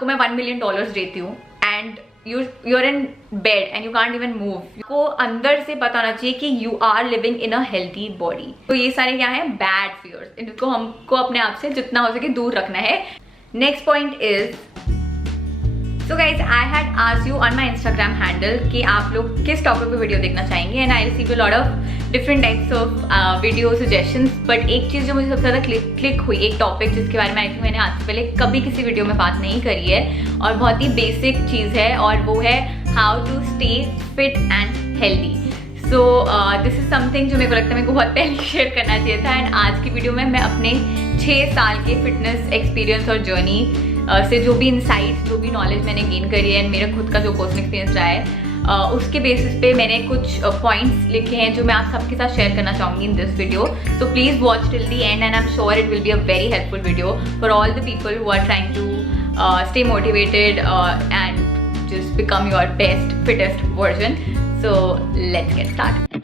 आपको मैं $1 million देती हूँ and you're in bed and you can't even move, को अंदर से पता होना चाहिए कि you are living in a healthy body. तो ये सारे क्या है बैड fears, इनको हमको अपने आप से जितना हो सके दूर रखना है. Next point is, so guys, I had asked you on my Instagram handle कि आप लोग किस टॉपिक पे वीडियो देखना चाहेंगे and I receive a lot of different types of video suggestions. But एक चीज़ जो मुझे सबसे ज़्यादा क्लिक हुई, एक टॉपिक जिसके बारे में आई थिंक मैंने आज से पहले कभी किसी वीडियो में बात नहीं करी है और बहुत ही बेसिक चीज़ है, और वो है how to stay fit and healthy. So this is something जो मेरे को लगता है मेरे को बहुत पहले शेयर करना चाहिए था. एंड आज की वीडियो में मैं अपने 6 साल के फिटनेस एक्सपीरियंस और जर्नी से जो भी इंसाइट्स, जो भी नॉलेज मैंने गेन करी है एंड मेरा खुद का जो पर्सनल एक्सपीरियंस रहा है, उसके बेसिस पे मैंने कुछ पॉइंट्स लिखे हैं जो मैं आप सबके साथ शेयर करना चाहूँगी in this video. So please watch till the end and I am sure it will be a very helpful video for all the people who are trying to stay motivated and just become your best fittest version. So let's get start.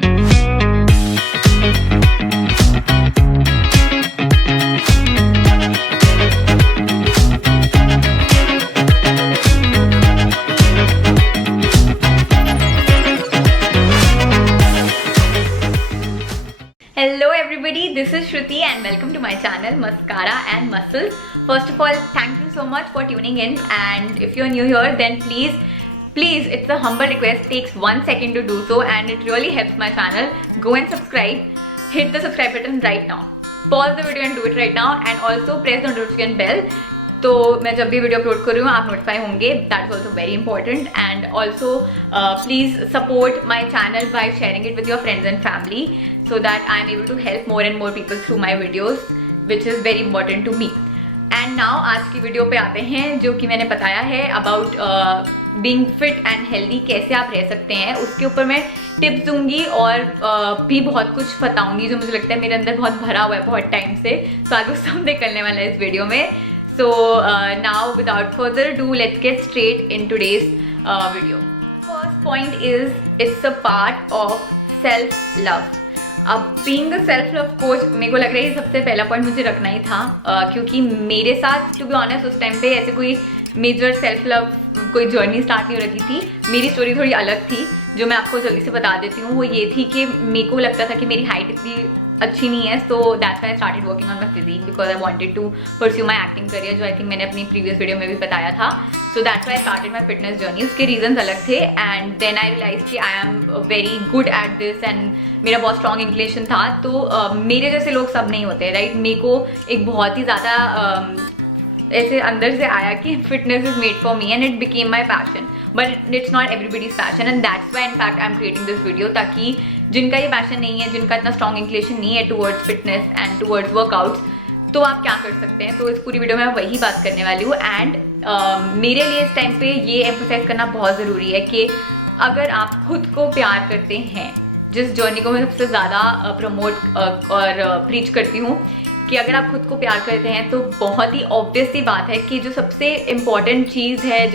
Hello everybody, this is Shruti and welcome to my channel Mascara and Muscles. First of all, thank you so much for tuning in, and if you're new here then please, it's a humble request, takes 1 second to do so and it really helps my channel. Go and subscribe, hit the subscribe button right now, pause the video and do it right now, and also press the notification bell. तो मैं जब भी video upload कर रही हूँ आप notify होंगे. That is also very important. And also please support my channel by sharing it with your friends and family so that I am able to help more and more people through my videos which is very important to me. And now आज की video पे आते हैं जो कि मैंने बताया है about being fit and healthy, कैसे आप रह सकते हैं. उसके ऊपर मैं टिप्स दूंगी और भी बहुत कुछ बताऊंगी जो मुझे लगता है मेरे अंदर बहुत भरा हुआ है बहुत टाइम से. तो आज वो सब निकलने वाला है इस वीडियो में. So now without further ado, let's get straight in today's video. First point is, it's a part of self-love. अब being a self-love coach, मेरे को लग रहा है ये सबसे पहला पॉइंट मुझे रखना ही था, क्योंकि मेरे साथ टू बी ऑनेस्ट उस टाइम पे ऐसे कोई मेजर सेल्फ लव कोई जर्नी स्टार्ट नहीं हो रखी थी. मेरी स्टोरी थोड़ी अलग थी जो मैं आपको जल्दी से बता देती हूँ. वो ये थी कि मेरे को लगता था कि मेरी हाइट इतनी अच्छी नहीं है, so that's why I started working on my physique because I wanted to pursue my acting career, जो आई थिंक मैंने अपनी प्रीवियस वीडियो में भी बताया था. सो that's why I started my fitness journey. उसके रीजंस अलग थे एंड देन आई रियलाइज कि I am very good at this and मेरा बहुत स्ट्रॉन्ग इंक्लिनेशन था. तो मेरे जैसे लोग सब नहीं होते, राइट. मेरे को एक बहुत ही ज़्यादा ऐसे अंदर से आया कि fitness is made for me and it became my passion, but it's not everybody's passion and that's why in fact I am creating this video, ताकि जिनका ये पैशन नहीं है, जिनका इतना स्ट्रॉन्ग इंक्लिनेशन नहीं है towards fitness and towards workouts, तो आप क्या कर सकते हैं. तो इस पूरी वीडियो में मैं वही बात करने वाली हूँ. एंड मेरे लिए इस टाइम पे ये एम्फोसाइज करना बहुत ज़रूरी है कि अगर आप खुद को प्यार करते हैं, जिस जर्नी को मैं सबसे ज़्यादा प्रमोट और प्रीच करती हूँ, कि अगर आप खुद को प्यार करते हैं तो बहुत ही ऑब्वियस सी बात है कि जो सबसे इम्पॉर्टेंट चीज़ है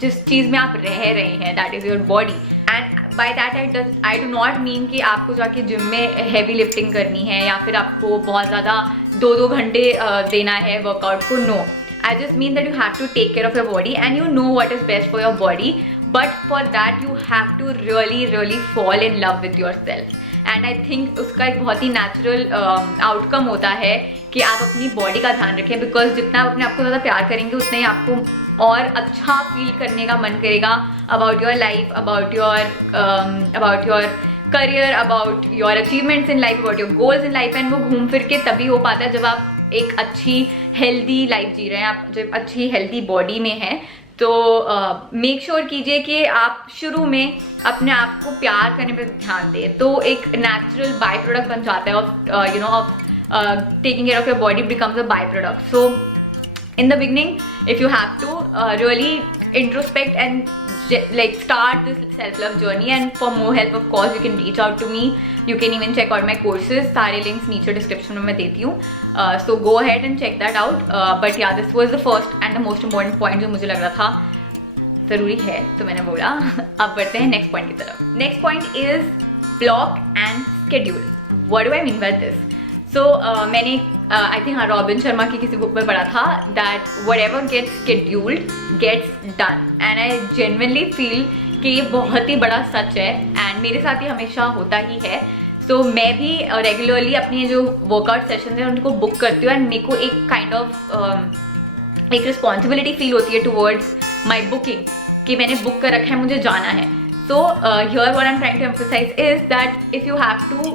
जिस चीज़ में आप रह रहे हैं, that is your body. And by that I do not mean कि आपको जाके जिम में हैवी लिफ्टिंग करनी है या फिर आपको बहुत ज़्यादा 2-2 घंटे देना है वर्कआउट को. No, I just mean that you have to take care of your body and you know what is best for your body, but for that you have to really fall in love with yourself. And I think उसका एक बहुत ही natural outcome होता है कि आप अपनी body का ध्यान रखें, बिकॉज जितना आप अपने आप को ज़्यादा प्यार करेंगे उतना ही आपको और अच्छा फील करने का मन करेगा about your life, about your career, about your achievements in life, about your goals in life. And वो घूम फिर के तभी हो पाता है जब आप एक अच्छी हेल्दी लाइफ जी रहे हैं, आप जब अच्छी हेल्दी बॉडी में हैं. तो मेक श्योर कीजिए कि आप शुरू में अपने आप को प्यार करने पर ध्यान दें. तो एक नेचुरल बाय प्रोडक्ट बन जाता है of taking care of your body becomes a by product. So in the beginning, if you have to really introspect and like start this self-love journey, and for more help of course you can reach out to me, you can even check out my courses. सारे links नीचे description में मैं देती हूँ, so go ahead and check that out. But yeah, this was the first and the most important point जो मुझे लग रहा था ज़रूरी है, तो मैंने बोला. अब बढ़ते हैं next point की तरफ. Next point is block and schedule. What do I mean by this? So मैंने आई थिंक हाँ रॉबिन शर्मा की किसी बुक में पढ़ा था that whatever gets scheduled gets done, and I genuinely feel कि ये बहुत ही बड़ा सच है एंड मेरे साथ ही हमेशा होता ही है. सो मैं भी रेगुलरली अपनी जो वर्कआउट सेशन है उनको बुक करती हूँ एंड मेरे को एक काइंड ऑफ एक रिस्पॉन्सिबिलिटी फील होती है टुवर्ड्स माई बुकिंग कि मैंने बुक कर रखा है, मुझे जाना है. So here what I'm trying to emphasize is that if you have to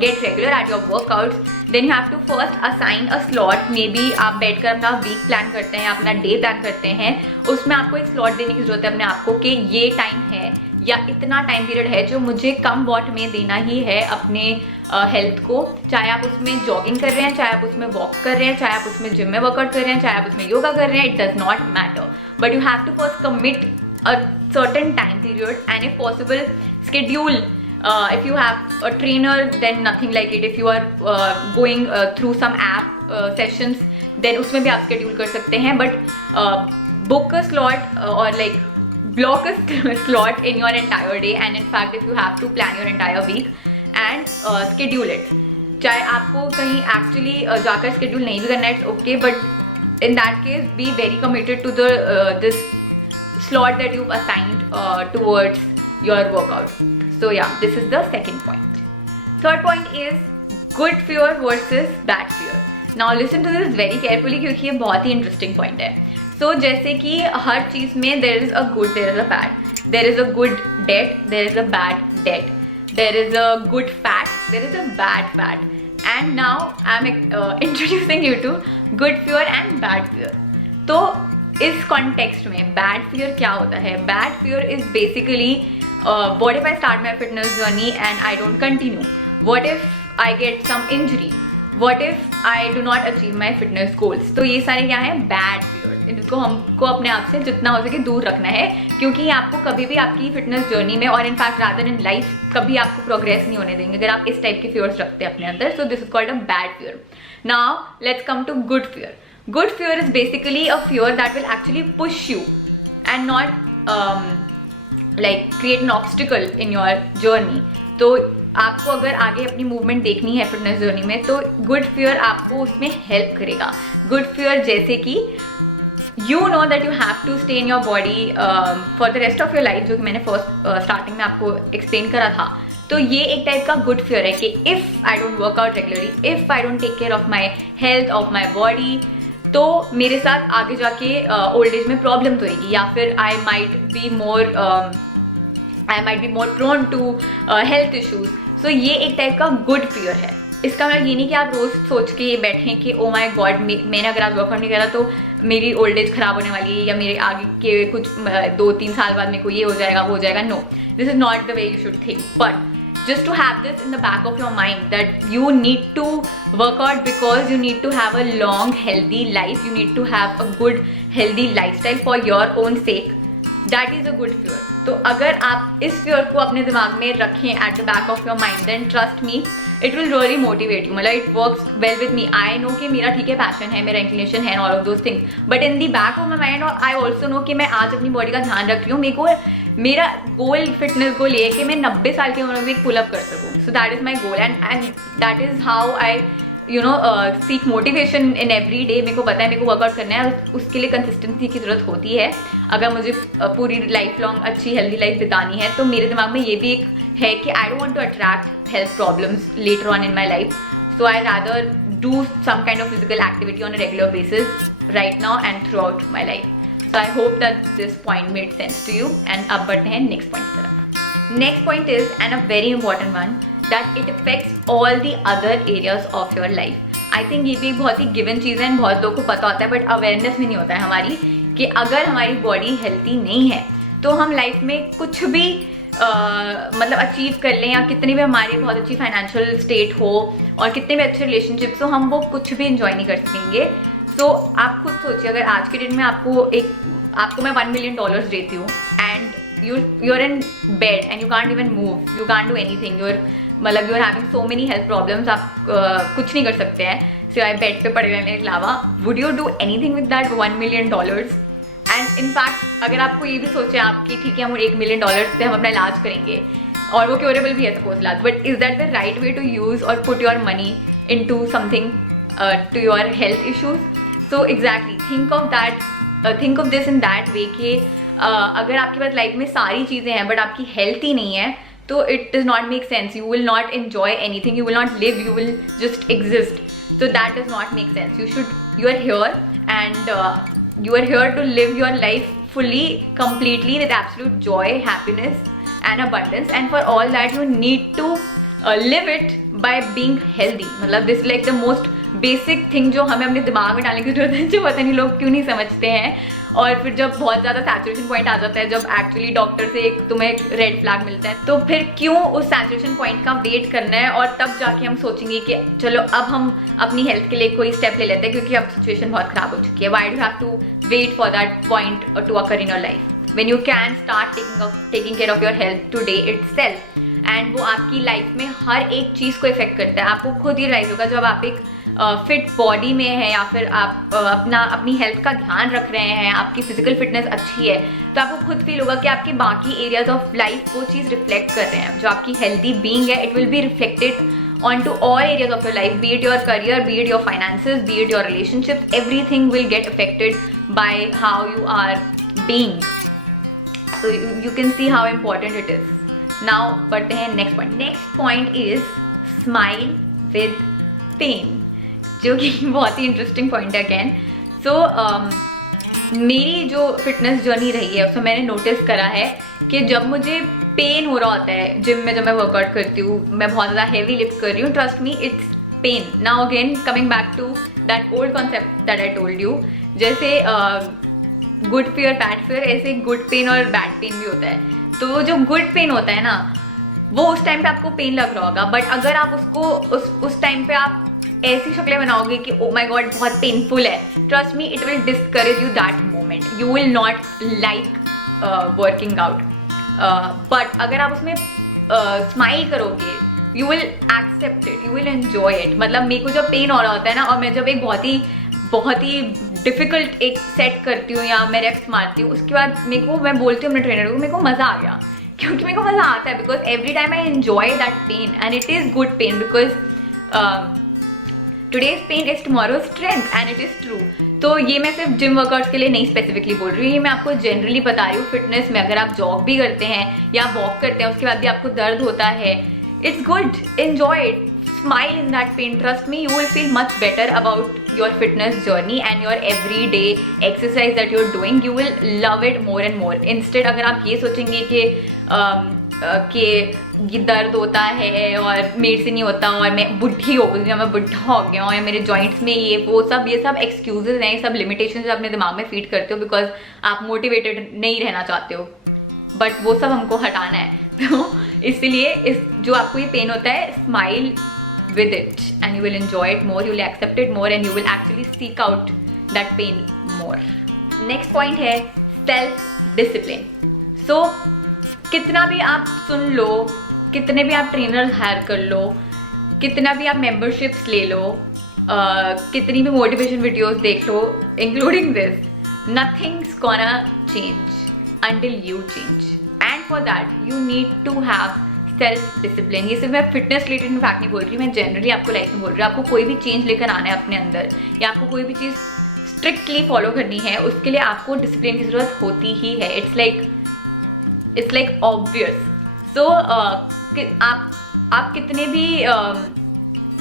get regular at your workouts, then you have to first assign a slot. Maybe आप बैठकर अपना वीक प्लान करते हैं, अपना डे प्लान करते हैं, उसमें आपको एक स्लॉट देने की जरूरत है अपने आप को कि ये टाइम है या इतना टाइम पीरियड है जो मुझे कम वॉट में देना ही है अपने हेल्थ को. चाहे आप उसमें जॉगिंग कर रहे हैं, चाहे आप उसमें वॉक कर रहे हैं, चाहे आप उसमें जिम में वर्कआउट कर रहे हैं, चाहे आप उसमें योगा कर रहे हैं, it does not matter, but you have to first commit a certain time period and if possible schedule. If you have a trainer then nothing like it. If you are going through some app sessions then उसमें भी आप schedule कर सकते हैं, but book a slot or like block a slot in your entire day, and in fact if you have to plan your entire week and schedule it. चाहे आपको कहीं actually जाकर schedule नहीं भी करना है, it's okay, but in that case be very committed to the this slot that you've assigned towards your workout. So yeah, this is the second point. Third point is good fear versus bad fear. Now listen to this very carefully क्योंकि ये बहुत ही interesting point है. So जैसे कि हर चीज़ में there is a good, there is a bad, there is a good debt, there is a bad debt, there is a good fat, there is a bad fat, and now I'm introducing you to good fear and bad fear. तो इस context में bad fear क्या होता है? Bad fear is basically what if I start my fitness journey and I don't continue, what if I get some injury, what if I do not achieve my fitness goals. तो ये सारे क्या है? Bad fear. इनको हमको अपने आप से जितना हो सके दूर रखना है क्योंकि ये आपको कभी भी आपकी फिटनेस जर्नी में और इनफैक्ट रादर इन लाइफ कभी आपको प्रोग्रेस नहीं होने देंगे अगर आप इस टाइप के फियर्स रखते हैं अपने अंदर. So this is called a bad fear. Now let's come to good fear. Good fear is basically a fear that will actually push you and not like create an obstacle in your journey. तो आपको अगर आगे अपनी movement देखनी है fitness journey में तो good fear आपको उसमें हेल्प करेगा. गुड फियर जैसे कि you know that you have to stay in your body for the rest of your life, जो कि मैंने फर्स्ट स्टार्टिंग में आपको एक्सप्लेन करा था. तो ये एक टाइप का गुड फियर है कि if I don't work out regularly, if I don't take care of my health, of my body, तो मेरे साथ आगे जाके ओल्ड एज में प्रॉब्लम तो होगी या फिर I might be more prone to health issues. So ये एक टाइप का गुड फियर है. इसका मतलब ये नहीं कि आप रोज़ सोच के बैठें कि ओ माई गॉड मैंने अगर आज वर्कआउट नहीं करा तो मेरी ओल्ड एज खराब होने वाली है या मेरे आगे के कुछ 2-3 साल बाद मेरे को ये हो जाएगा वो हो जाएगा. No, this is not the way you should think, but just to have this in the back of your mind that you need to work out because you need to have a long healthy life, you need to have a good healthy lifestyle for your own sake. That is a good fear. तो अगर आप इस fear को अपने दिमाग में रखें at the back of your mind, then trust me it will really motivate you. मतलब it works well with me. I know कि मेरा ठीक है पैशन है, मेरा इंक्लिनेशन है, all of those things, but in the back of my mind I also know कि मैं आज अपनी बॉडी का ध्यान रख रही हूँ. मेरे को मेरा गोल फिटनेस गोल ये है कि मैं 90 साल की उम्र में भी एक पुल अप कर सकूँ. So that is my goal and that is how I seek motivation in every day. मेरे को पता है मेरे को वर्कआउट करना है, उसके लिए कंसिस्टेंसी की ज़रूरत होती है. अगर मुझे पूरी लाइफ लॉन्ग अच्छी हेल्दी लाइफ बितानी है तो मेरे दिमाग में ये भी एक है कि I don't want to attract health problems later on in my life. So I rather do some kind of physical activity on a regular basis right now and throughout my life. So I hope that this point made sense to you. And अब बढ़ते हैं next point की तरफ. Next point is, and a very important one, that it affects all the other areas of your life. I think ये भी एक बहुत ही given चीज़ है, बहुत लोगों को पता होता है, but awareness में नहीं होता है हमारी कि अगर हमारी body healthy नहीं है तो हम लाइफ में कुछ भी मतलब अचीव कर लें या कितनी भी हमारी बहुत अच्छी फाइनेंशियल स्टेट हो और कितने भी अच्छे रिलेशनशिप्स हो, हम वो कुछ भी इंजॉय नहीं कर सकेंगे. तो आप खुद सोचिए अगर आज के दिन में आपको मैं $1 million देती हूँ and you're in bed and you can't even move, you can't do anything, you're having so many health problems, आप कुछ नहीं कर सकते हैं सिवाय बेड पे पड़े रहने के अलावा. would you do anything with that $1 million? And in fact अगर आपको ये भी सोचे आपकी ठीक है हम $1 million से हम अपना इलाज करेंगे और वो क्योरेबल भी है सपोज इलाज, but is that the right way to use और put your money into something to your health issues. So exactly think of this in that way कि अगर आपके पास लाइफ में सारी चीज़ें हैं बट आपकी हेल्थ ही नहीं है तो it does not make sense. You will not enjoy anything, you will not live, you will just exist. So that does not make sense. You are here and you are here to live your life fully, completely, with absolute joy, happiness and abundance, and for all that you need to live it by being healthy. मतलब this is like the most basic thing जो हमें अपने दिमाग में डालने की जरूरत है, जो पता नहीं लोग क्यों नहीं समझते हैं. और फिर जब बहुत ज़्यादा सैचुरेशन पॉइंट आ जाता है, जब एक्चुअली डॉक्टर से तुम्हें एक रेड फ्लैग मिलता है, तो फिर क्यों उस सैचुरेशन पॉइंट का वेट करना है और तब जाके हम सोचेंगे कि चलो अब हम अपनी हेल्थ के लिए कोई स्टेप ले लेते हैं क्योंकि अब सिचुएशन बहुत ख़राब हो चुकी है. Why do have to wait for that point to occur in your life when you can start taking care of your health today itself. And वो आपकी लाइफ में हर एक चीज़ को इफेक्ट करता है. आपको खुद ही रियलाइज होगा जब आप एक फिट बॉडी में है या फिर आप अपनी हेल्थ का ध्यान रख रहे हैं, आपकी फिजिकल फिटनेस अच्छी है, तो आपको खुद फील होगा कि आपके बाकी एरियाज ऑफ लाइफ वो चीज़ रिफ्लेक्ट कर रहे हैं. जो आपकी हेल्दी बीइंग है, it will be reflected on to all areas of your life, be it your career, be it your finances, be it your relationships, everything will get affected by how you are being. So you can see how important it is. Now बढ़ते हैं next point. Next point is smile with pain, जो कि बहुत ही interesting point है again. So मेरी जो fitness journey रही है उसमें मैंने नोटिस करा है कि जब मुझे पेन हो रहा होता है जिम में, जब मैं वर्कआउट करती हूँ, मैं बहुत ज़्यादा हैवी लिफ्ट कर रही हूँ, trust me it's pain. Now again coming back to that old concept that I told you, जैसे गुड फेयर बैड फेयर, ऐसे गुड पेन और बैड पेन भी होता है. तो जो गुड पेन होता है ना, वो उस टाइम पे आपको पेन लग रहा होगा, बट अगर आप उसको उस टाइम पे आप ऐसी शक्लें बनाओगे कि ओ माई गॉड बहुत पेनफुल है, trust me it will discourage you that moment. You will not like working out. But अगर आप उसमें स्माइल करोगे, you will accept it, you will enjoy it. मतलब मेरे को जब पेन हो रहा होता है ना, और मैं जब एक बहुत ही डिफिकल्ट एक सेट करती हूँ या मैं रेप्स मारती हूँ, उसके बाद मैं बोलती हूँ अपने ट्रेनर को मेरे को मज़ा आ गया, क्योंकि मेरे को मज़ा आता है. Because every time I enjoy that pain and it is good pain, because today's pain is tomorrow's strength and it is true. तो ये मैं सिर्फ जिम वर्कआउट्स के लिए नहीं स्पेसिफिकली बोल रही हूँ, ये मैं आपको जनरली बता रही हूँ. फिटनेस में अगर आप जॉग भी करते हैं या वॉक करते हैं, उसके बाद भी आपको दर्द होता है, it's good, enjoy it, smile in that pain. Trust me, you will feel much better about your fitness journey and your every day exercise that you are doing. You will love it more and more. Instead अगर आप ये सोचेंगे कि ये दर्द होता है और मेरे से नहीं होता और मैं बुढ़ी हो गई या मैं बुढ़ा हो गया हूँ या मेरे जॉइंट्स में ये सब एक्सक्यूजेज हैं, ये सब लिमिटेशंस अपने दिमाग में फीड करते हो बिकॉज आप मोटिवेटेड नहीं रहना चाहते हो, बट वो सब हमको हटाना है. तो इसलिए जो आपको ये पेन होता है, smile with it and you will enjoy it more, you will accept it more and you will actually seek out that pain more. Next point है self discipline. So कितना भी आप सुन लो, कितने भी आप ट्रेनर हायर कर लो, कितना भी आप मेंबरशिप्स ले लो, कितनी भी मोटिवेशन वीडियोस देख लो, including this, nothing's gonna change until you change. And for that you need to have self discipline. ये सिर्फ मैं फिटनेस रिलेटेड में फैक्ट नहीं बोल रही, मैं जनरली आपको लाइफ में बोल रही हूँ. आपको कोई भी चेंज लेकर आना है अपने अंदर या आपको कोई भी चीज़ स्ट्रिक्टली फॉलो करनी है, उसके लिए आपको डिसिप्लिन की ज़रूरत होती ही है. It's like obvious. सो आप कितने भी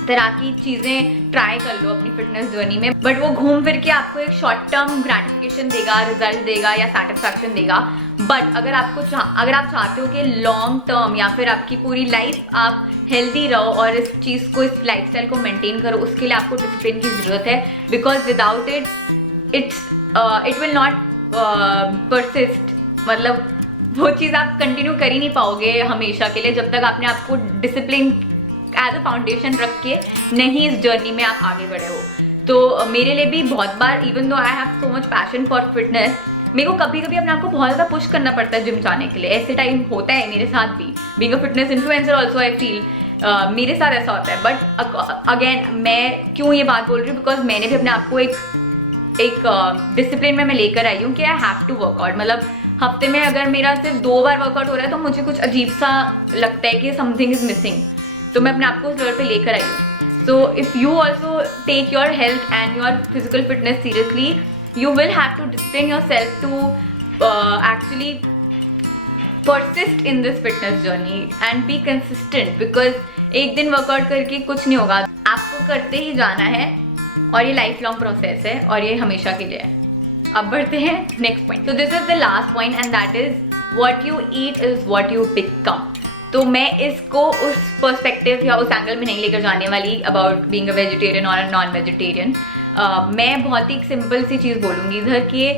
तरह की चीज़ें ट्राई कर लो अपनी फिटनेस जर्नी में, बट वो घूम फिर के आपको एक शॉर्ट टर्म ग्रेटिफिकेशन देगा, रिजल्ट देगा या सेटिस्फैक्शन देगा. बट अगर आप चाहते हो कि लॉन्ग टर्म या फिर आपकी पूरी लाइफ आप हेल्दी रहो और इस चीज़ को, इस लाइफस्टाइल को मेंटेन करो, उसके लिए आपको डिसिप्लिन की ज़रूरत है. Because without it will not persist. मतलब वो चीज़ आप कंटिन्यू कर ही नहीं पाओगे हमेशा के लिए जब तक आपने आपको डिसिप्लिन एज अ फाउंडेशन रख के नहीं इस जर्नी में आप आगे बढ़े हो. तो मेरे लिए भी बहुत बार, even though I have so much passion for fitness, मेरे को कभी कभी अपने आप को बहुत ज़्यादा पुश करना पड़ता है जिम जाने के लिए. ऐसे टाइम होता है मेरे साथ भी. Being a fitness influencer also I feel मेरे साथ ऐसा होता है. बट अगेन मैं क्यों ये बात बोल रही हूँ, बिकॉज मैंने भी अपने आप को एक डिसिप्लिन में मैं लेकर आई हूँ कि आई हैव टू वर्कआउट. मतलब हफ्ते में अगर मेरा सिर्फ 2 बार वर्कआउट हो रहा है तो मुझे कुछ अजीब सा लगता है कि समथिंग इज मिसिंग. तो मैं अपने आप को उस लेवल पे लेकर आई हूँ. So if you also take your health and your physical fitness seriously, you will have to discipline yourself to actually persist in this fitness journey and be consistent, because एक दिन वर्कआउट करके कुछ नहीं होगा, आपको करते ही जाना है और ये लाइफ लॉन्ग प्रोसेस है और ये हमेशा के लिए है। अब बढ़ते हैं नेक्स्ट पॉइंट। तो this is the last point and that is what you eat is what you become. तो मैं इसको उस पर्सपेक्टिव या उस एंगल में नहीं लेकर जाने वाली अबाउट बीइंग अ वेजिटेरियन और अ नॉन वेजिटेरियन। मैं बहुत ही सिंपल सी चीज़ बोलूँगी इधर कि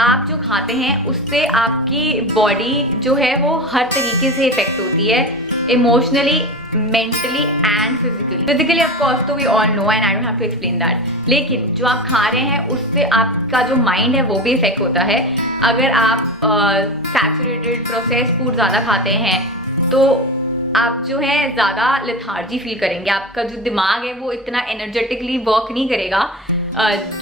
आप जो खाते हैं उससे आपकी बॉडी जो है वो हर तरीके से इफेक्ट होती है, emotionally, mentally and physically of course, तो we all know and I don't have to explain that. लेकिन जो आप खा रहे हैं उससे आपका जो माइंड है वो भी इफेक्ट होता है। अगर आप सैचुरेटेड प्रोसेस फूड ज़्यादा खाते हैं तो आप जो है ज़्यादा लेथार्जी फील करेंगे, आपका जो दिमाग है वो इतना एनर्जेटिकली वर्क नहीं करेगा,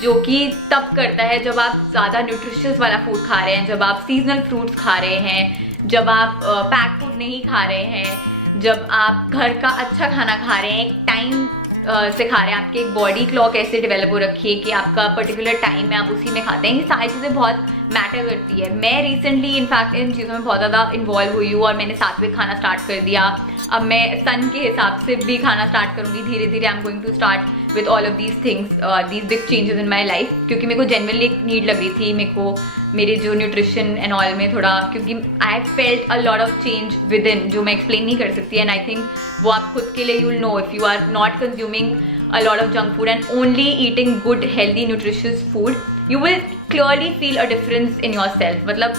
जो कि तब करता है जब आप ज़्यादा न्यूट्रिशियस वाला फूड खा रहे हैं, जब आप सीजनल फ्रूट्स खा रहे हैं, जब आप पैक फूड नहीं खा रहे हैं, जब आप घर का अच्छा खाना खा रहे हैं, एक टाइम से खा रहे हैं, आपकी एक बॉडी क्लॉक ऐसे डेवलप हो रखी है कि आपका पर्टिकुलर टाइम में आप उसी में खाते हैं। ये सारी चीज़ें बहुत मैटर करती है। मैं रिसेंटली इनफैक्ट इन चीज़ों में बहुत ज़्यादा इन्वॉल्व हुई हूँ और मैंने सात्विक खाना स्टार्ट कर दिया। अब मैं सन के हिसाब से भी खाना स्टार्ट करूँगी धीरे धीरे। I am going to start with all of these things, these big changes in my life, क्योंकि मेरे को जेन्युइनली एक नीड लग रही थी मेरे को मेरे जो न्यूट्रिशन एंड ऑल में थोड़ा, क्योंकि I felt a lot of change with in जो मैं एक्सप्लेन नहीं कर सकती। एंड आई थिंक वो आप खुद के लिए you will know if you are not consuming a lot of junk food and only eating good healthy nutritious food, you will clearly feel a difference in yourself। मतलब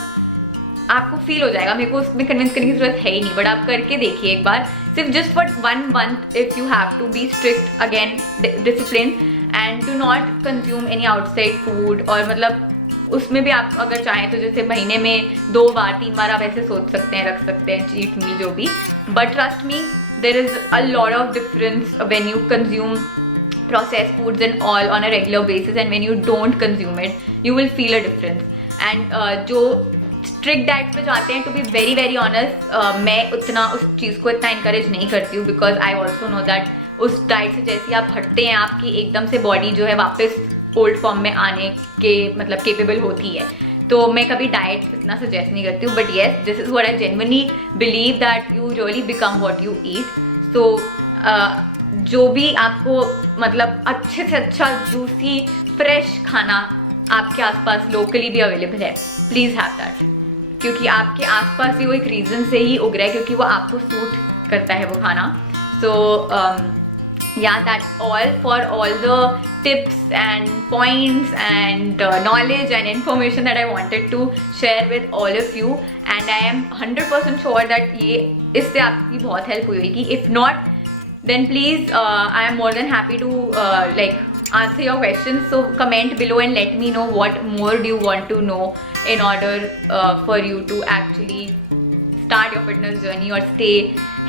आपको feel हो जाएगा, मेरे को उसमें कन्विंस करने की जरूरत है ही नहीं, बट आप करके देखिए एक बार, सिर्फ just for 1 month if you have to be strict again, discipline and do not consume any outside food। और मतलब उसमें भी आप अगर चाहें तो जैसे महीने में 2 बार 3 बार आप ऐसे सोच सकते हैं, रख सकते हैं चीट मील जो भी, but trust me there is a lot of difference when you consume processed foods and all on a regular basis and when you don't consume it you will feel a difference। and जो strict diets पे जाते हैं, to be very very honest, मैं उतना उस चीज़ को इतना encourage नहीं करती हूँ, because I also know that उस डाइट से जैसे आप हटते हैं आपकी एकदम से बॉडी जो है वापस ओल्ड फॉर्म में आने के मतलब केपेबल होती है। तो मैं कभी डाइट इतना सजेस्ट नहीं करती हूँ, but yes this is what I genuinely believe that you really become what you eat. So जो भी आपको मतलब अच्छे से अच्छा जूसी फ्रेश खाना आपके आसपास लोकली भी अवेलेबल है, प्लीज़ हैव दैट, क्योंकि आपके आसपास भी वो एक रीज़न से ही उग रहा है, क्योंकि वो आपको सूट करता है वो खाना। सो yeah, that's all for all the tips and points and knowledge and information that I wanted to share with all of you, and I am 100% sure that ये इससे आपकी बहुत हेल्प हुई होगी। if not then please I am more than happy to like answer your questions, so comment below and let me know what more do you want to know in order for you to actually start your fitness journey or stay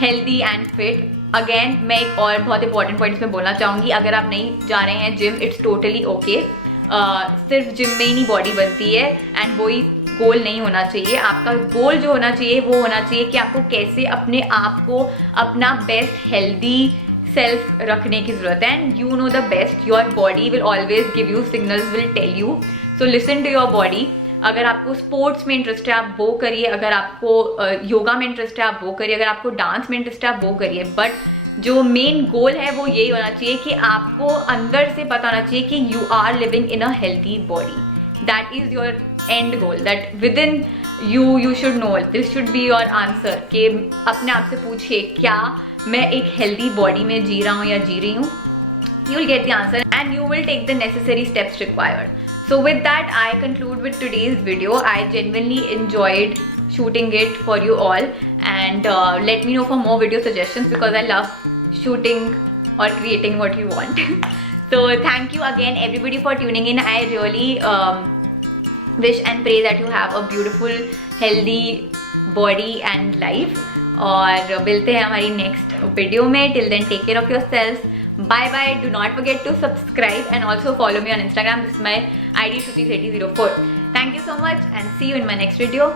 healthy and fit। Again मैं एक और बहुत important point इसमें बोलना चाहूँगी, अगर आप नहीं जा रहे हैं जिम, इट्स टोटली ओके। सिर्फ जिम में ही नहीं बॉडी बनती है एंड वही गोल नहीं होना चाहिए। आपका गोल जो होना चाहिए वो होना चाहिए कि आपको कैसे अपने आप को अपना बेस्ट हेल्दी सेल्फ रखने की ज़रूरत है। And you know the best, your body will always give you signals, will tell you, so listen to your body. अगर आपको स्पोर्ट्स में इंटरेस्ट है आप वो करिए, अगर आपको योगा में इंटरेस्ट है आप वो करिए, अगर आपको डांस में इंटरेस्ट है आप वो करिए, बट जो मेन गोल है वो यही होना चाहिए कि आपको अंदर से पता होना चाहिए कि you are living in a healthy body. That is your end goal, that within you should know, this should be your answer, कि अपने आप से पूछिए क्या मैं एक हेल्दी बॉडी में जी रहा हूँ या जी रही हूँ। You will get the answer and you will take the necessary steps required. So with that, I conclude with today's video. I genuinely enjoyed shooting it for you all, and let me know for more video suggestions because I love shooting or creating what you want. So thank you again everybody for tuning in. I really wish and pray that you have a beautiful, healthy body and life. और मिलते हैं हमारी next video में. Till then, take care of yourselves. Bye bye. Do not forget to subscribe and also follow me on Instagram. This is my ID Shruti Sethi 04. Thank you so much and see you in my next video.